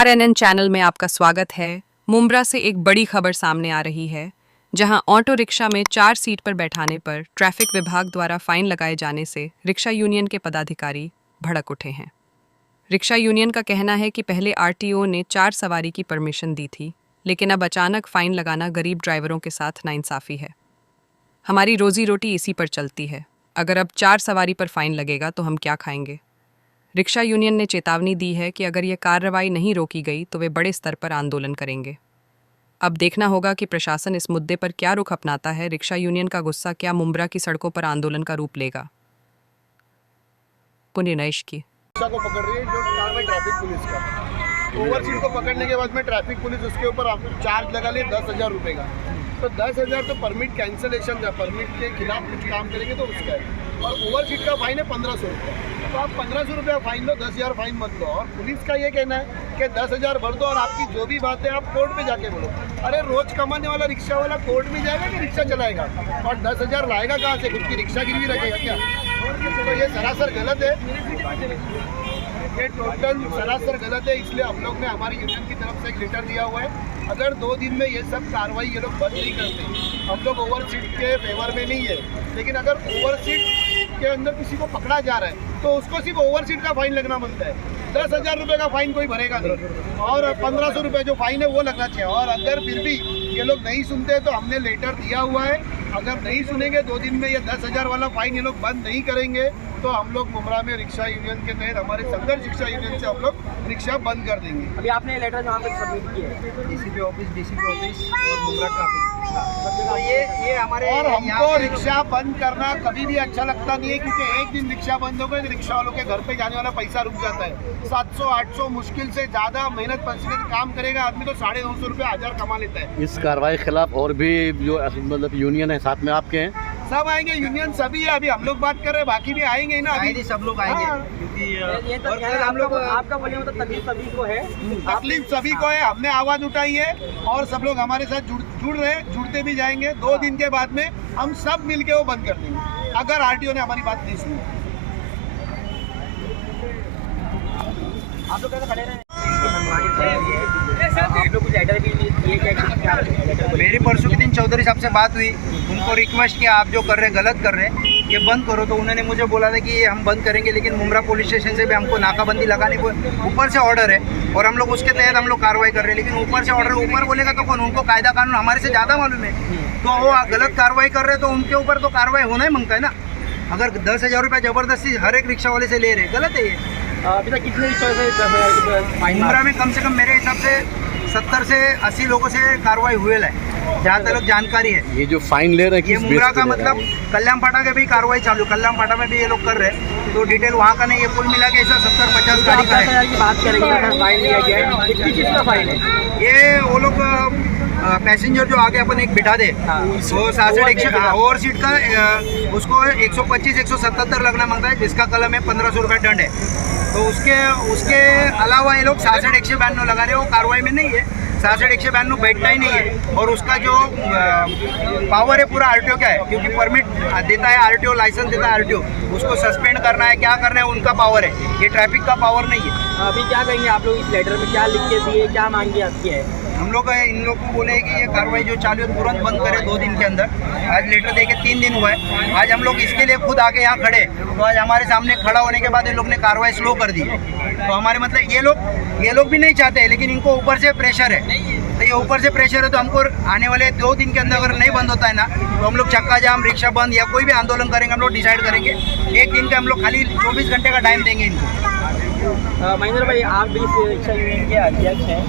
RNN channel में आपका स्वागत है। मुंब्रा से एक बड़ी खबर सामने आ रही है, जहां ऑटो रिक्शा में 4 सीट पर बैठाने पर ट्रैफिक विभाग द्वारा फाइन लगाए जाने से रिक्शा यूनियन के पदाधिकारी भड़क उठे हैं। रिक्शा यूनियन का कहना है कि पहले RTO ने 4 सवारी की परमिशन दी थी, लेकिन अब अचानक फाइन लगाना गरीब ड्राइवरों के साथ नाइंसाफी है। हमारी रोजी रोटी इसी पर चलती है। अगर अब 4 सवारी पर फाइन लगेगा तो हम क्या खाएंगे? रिक्शा यूनियन ने चेतावनी दी है कि अगर ये कार्रवाई नहीं रोकी गई तो वे बड़े स्तर पर आंदोलन करेंगे। अब देखना होगा कि प्रशासन इस मुद्दे पर क्या रुख अपनाता है। रिक्शा यूनियन का गुस्सा क्या मुंब्रा की सड़कों पर आंदोलन का रूप लेगा? पुनिनैश की रिक्शा को पकड़ रही है जो काम है ट्रैफिक पुलिस का। ओवर सीट को पकड़ने के बाद में ट्रैफिक पुलिस उसके ऊपर चार्ज लगा ले 10,000 रुपये का। तो 10,000 तो परमिट कैंसिलेशन का, परमिट के खिलाफ कुछ काम करेंगे तो उसका है। और ओवर सीट का फाइन है 1,500 रुपये। तो आप 1,500 रुपया फाइन लो, 10,000 फाइन मत लो। और पुलिस का ये कहना है कि 10,000 भर दो और आपकी जो भी बात है आप कोर्ट में जाके बोलो। अरे रोज कमाने वाला रिक्शा वाला कोर्ट में जाएगा कि रिक्शा चलाएगा? और 10,000 लाएगा कहाँ से? खुद की रिक्शा गिरवी रखेगा क्या? तो ये सरासर गलत है, ये टोटल सरासर गलत है। इसलिए हम लोग ने हमारी यूनियन की तरफ से एक लेटर दिया हुआ है। अगर 2 दिन में ये सब कार्रवाई ये लोग बंद नहीं करते, हम लोग ओवर सीट के फेवर में नहीं है, लेकिन अगर ओवर सीट के अंदर किसी को पकड़ा जा रहा है तो उसको सिर्फ ओवर सीट का फाइन लगना बनता है। 10,000 रुपये का फाइन कोई भरेगा नहीं, और 1,500 रुपये जो फाइन है वो लगना चाहिए। और अगर फिर भी ये लोग नहीं सुनते तो हमने लेटर दिया हुआ है, अगर नहीं सुनेंगे 2 दिन में ये 10,000 वाला फाइन ये लोग बंद नहीं करेंगे तो हम लोग मुंब्रा में रिक्शा यूनियन के तहत हमारे संघर्ष रिक्शा यूनियन से हम लोग रिक्शा बंद कर देंगे। अभी आपने लेटर जहाँ पे सबमिट किया है डीसीपी ऑफिस और मुंब्रा ट्रैफिक, तो ये हमारे और हमको रिक्शा बंद करना कभी भी अच्छा लगता नहीं है, क्योंकि एक दिन रिक्शा बंद हो गए तो रिक्शा वालों के घर पे जाने वाला पैसा रुक जाता है। 700-800 मुश्किल से ज़्यादा मेहनत पसीने काम करेगा आदमी तो 950 रुपये 1,000 कमा लेता है। इस कार्रवाई के खिलाफ और भी जो मतलब यूनियन है साथ में आपके हैं, सब आएंगे, यूनियन सभी है। अभी हम लोग बात कर रहे हैं, बाकी भी आएंगे ना, अभी सब लोग आएंगे। क्योंकि ये तो हम लोग आपका बोले मतलब तकलीफ सभी को है, तकलीफ सभी को है। हमने आवाज़ उठाई है और सब लोग हमारे साथ जुड़ रहे हैं, जुड़ते भी जाएंगे। 2 दिन के बाद में हम सब मिलके वो बंद कर देंगे अगर RTO ने हमारी बात नहीं सुनी। आप लोग कैसे खड़े रहे? आप लोग कुछ लेटर भी दिए क्या? मेरी परसों के दिन चौधरी साहब से बात हुई, उनको रिक्वेस्ट किया आप जो कर रहे हैं गलत कर रहे हैं, ये बंद करो। तो उन्होंने मुझे बोला था कि ये हम बंद करेंगे, लेकिन मुंब्रा पुलिस स्टेशन से भी हमको नाकाबंदी लगाने को ऊपर से ऑर्डर है और हम लोग उसके तहत हम लोग कार्रवाई कर रहे हैं। लेकिन ऊपर से ऑर्डर ऊपर बोलेगा तो कौन? उनको कायदा कानून हमारे से ज़्यादा मालूम है। तो वो गलत कार्रवाई कर रहे हैं तो उनके ऊपर तो कार्रवाई होना ही मांगता है ना। अगर 10,000 रुपये ज़बरदस्ती हर एक रिक्शा वाले से ले रहे, गलत है ये। अभी तक कितने रिक्शा से 10,000 फाइन? मुंब्रा में कम से कम मेरे हिसाब से 70 से 80 लोगों से कार्रवाई हुए है, जहाँ तक जानकारी है। ये जो फाइन ले रहे हैं ये किस मुंब्रा बेस पे का ले रहे हैं? मतलब कल्याण फाटा के भी कार्रवाई चालू, कल्याण फाटा में भी ये लोग कर रहे हैं। तो डिटेल वहाँ का नहीं, ये कुल मिला के ऐसा 70-50 गाड़ी का है। 10,000 की बात करेंगे, फाइन लिया गया है, कितनी चीज़ का फाइन है? ये वो लोग पैसेंजर जो आगे अपन एक बिठा दे वो 67 ओवर सीट का उसको 125-177 लगना मांगता है, जिसका कलम है 1,500 रुपये दंड है। तो उसके अलावा ये लोग 66-192 लगा रहे हैं, वो कार्रवाई में नहीं है। 66-192 बैठता ही नहीं है। और उसका जो पावर है पूरा RTO का है, क्योंकि परमिट देता है RTO, लाइसेंस देता है RTO, उसको सस्पेंड करना है, क्या करना है उनका पावर है, ये ट्रैफिक का पावर नहीं है। अभी क्या कहेंगे आप लोग? इस लेटर में क्या लिख के दिए, क्या मांगी आपकी है? हम लोग इन लोग को बोले कि ये कार्रवाई जो चालू है तुरंत बंद करें 2 दिन के अंदर। आज लेटर दे के 3 दिन हुआ है। आज हम लोग इसके लिए खुद आके यहाँ खड़े, तो आज हमारे सामने खड़ा होने के बाद इन लोग ने कार्रवाई स्लो कर दी है। तो हमारे मतलब ये लोग भी नहीं चाहते, लेकिन इनको ऊपर से प्रेशर है। तो ये ऊपर से प्रेशर है तो हमको आने वाले 2 दिन के अंदर अगर नहीं बंद होता है ना, तो हम लोग चक्का जाम, रिक्शा बंद या कोई भी आंदोलन करेंगे, हम लोग डिसाइड करेंगे। 1 दिन का हम लोग खाली 24 घंटे का टाइम देंगे इनको। महेंद्र भाई, आप भी इस रिक्शा यूनियन के अध्यक्ष हैं।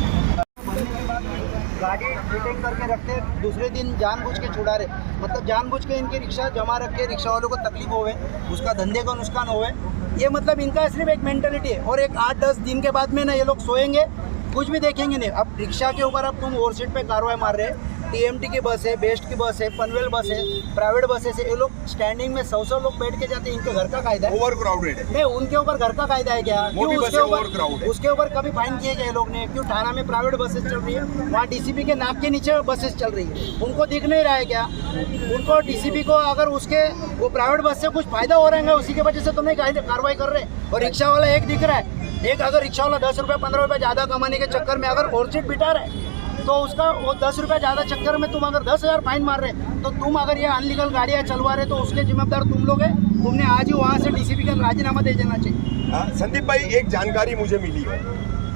गाड़ी डिटेक्ट करके रखते, दूसरे दिन जानबूझ के छुड़ा रहे, मतलब जानबूझ के इनके रिक्शा जमा रख के रिक्शा वालों को तकलीफ होवे, उसका धंधे का नुकसान होवे। ये मतलब इनका सिर्फ एक मेंटलिटी है। और एक 8-10 दिन के बाद में ना ये लोग सोएंगे, कुछ भी देखेंगे नहीं। अब रिक्शा के ऊपर अब तुम ओवर सीट पे कार्रवाई मार रहे हैं, टीएमटी की बस है, बेस्ट की बस है, पनवेल बस है, प्राइवेट बसेस है, ये लोग स्टैंडिंग में 100 लोग बैठ के जाते हैं। इनके घर का कायदा है, ओवर क्राउडेड है। नहीं उनके ऊपर घर का कायदा है क्या? मोटी क्यों बसें overcrowded है। उसके ऊपर कभी फाइन किए गए लोग ने? क्यों थाना में प्राइवेट बसेस चल रही है, वहाँ डीसीपी के नाक के नीचे बसेस चल रही है, उनको दिख नहीं रहा है क्या? उनको डीसीपी को अगर उसके वो प्राइवेट बस से कुछ फायदा हो रहा है, उसी की वजह से तुमने कार्रवाई कर रहे हैं। और रिक्शा वाला एक दिख रहा है, एक अगर रिक्शा वाला 10 रुपये 15 रुपये ज़्यादा कमाने के चक्कर में अगर और सीट बिठा रहा है, तो उसका वो 10 रुपये ज़्यादा चक्कर में तुम अगर 10,000 फाइन मार रहे, तो तुम अगर ये अनलीगल गाड़ियाँ चलवा रहे तो उसके जिम्मेदार तुम लोग हैं। तुमने आज ही वहाँ से डीसीपी का राजीनामा दे देना चाहिए। संदीप भाई, एक जानकारी मुझे मिली है,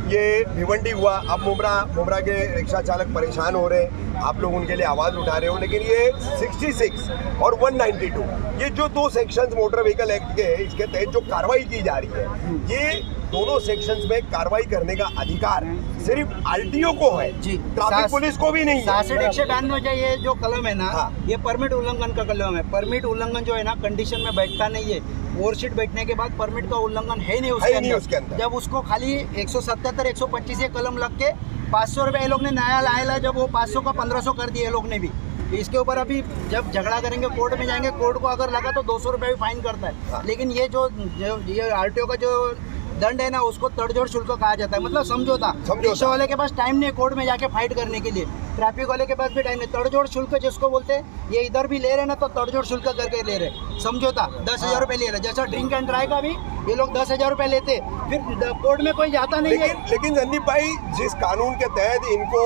ये भिवंडी हुआ, अब मुमरा के रिक्शा चालक परेशान हो रहे हैं, आप लोग उनके लिए आवाज़ उठा रहे हो, लेकिन ये 66 और 192 ये जो 2 सेक्शंस मोटर व्हीकल एक्ट के हैं, इसके तहत जो कार्रवाई की जा रही है, ये दोनों सेक्शंस में कार्रवाई करने का अधिकार सिर्फ आरटीओ को है जी, ट्रैफिक पुलिस को भी नहीं है। 66-192 ये जो कलम है ना, हाँ। ये परमिट उल्लंघन का कलम है। परमिट उल्लंघन जो है ना, कंडीशन में बैठता नहीं है। ओवर सीट बैठने के बाद परमिट का उल्लंघन है नहीं उसके अंदर। जब उसको खाली 177 125 ये कलम लग के 500 रुपये ये लोग ने नया लाया, जब वो 500 का 1500 कर दिए ये लोग ने भी। इसके ऊपर अभी जब झगड़ा करेंगे कोर्ट में जाएंगे, कोर्ट को अगर लगा तो 200 रुपये भी फाइन करता है। हाँ। लेकिन ये जो ये आरटीओ का जो दंड है ना, उसको तड़जोड़ शुल्क कहा जाता है, मतलब समझौता। रिक्शा वाले के पास टाइम नहीं है कोर्ट में जाके फाइट करने के लिए, ट्रैफिक वाले के पास भी टाइम नहीं। तड़जोड़ शुल्क जिसको बोलते हैं, ये इधर भी ले रहे ना, तो तड़जोड़ शुल्क करके ले रहे, समझौता 10,000 रुपये ले रहे। जैसा ड्रिंक एंड ड्राइव का भी ये लोग 10,000 रुपये लेते, फिर कोर्ट में कोई जाता नहीं है। लेकिन संदीप भाई, जिस कानून के तहत इनको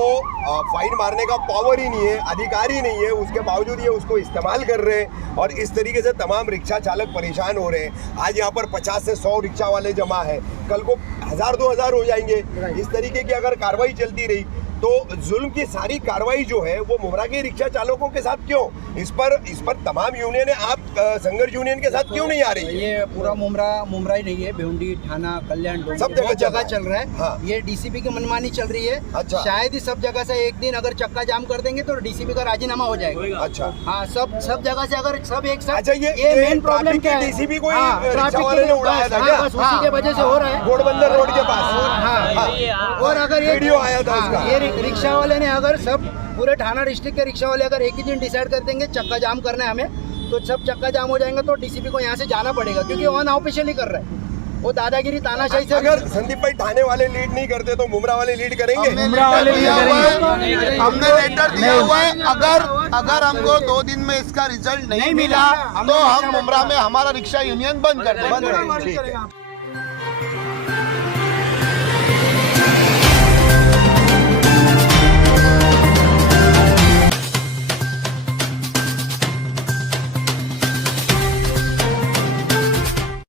फाइन मारने का पावर ही नहीं है, अधिकार ही नहीं है, उसके बावजूद ये उसको इस्तेमाल कर रहे हैं और इस तरीके से तमाम रिक्शा चालक परेशान हो रहे हैं। आज यहाँ पर 50 से 100 रिक्शा वाले जमा है, कल को 1000-2000 हो जाएंगे। इस तरीके की अगर कार्रवाई चलती रही तो जुल्म की सारी कार्रवाई जो है वो मुमरा के रिक्शा चालकों के साथ क्यों? इस पर तमाम यूनियन, आप संघर्ष यूनियन के साथ क्यों नहीं आ रही? ये पूरा मुमरा ही नहीं है, भिवंडी, थाना, कल्याण, सब जगह चल रहा है। हाँ। ये डीसीपी की मनमानी चल रही है। अच्छा। शायद ही सब जगह से एक दिन अगर चक्का जाम कर देंगे तो डीसीपी का राजीनामा हो जाएगा। अच्छा। हाँ, सब जगह से अगर सब एक साथ। अच्छा, ये मेन प्रॉब्लम क्या है? डीसीपी को हाँ, रिक्शा वाले ने उड़ाया था क्या? बस उसी के वजह से हो रहा है, घोड़बंदर रोड के पास। हाँ। और अगर ये वीडियो आया था उसका। ये रिक्शा वाले ने अगर सब पूरे थाना डिस्ट्रिक्ट के रिक्शा वाले अगर एक ही दिन डिसाइड कर देंगे चक्का जाम करना है हमें, तो सब चक्का जाम हो जाएंगे, तो डीसीपी को यहाँ से जाना पड़ेगा, क्योंकि वो अनऑफिशियली कर रहा है, वो दादागिरी तानाशाही से। अगर संदीप भाई थाने वाले लीड नहीं करते तो मुमरा वाले लीड करेंगे। हमने लेटर दिया हुआ है, अगर हमको 2 दिन में इसका रिजल्ट नहीं मिला तो हम मुमरा में हमारा रिक्शा यूनियन बंद कर देंगे। ठीक है।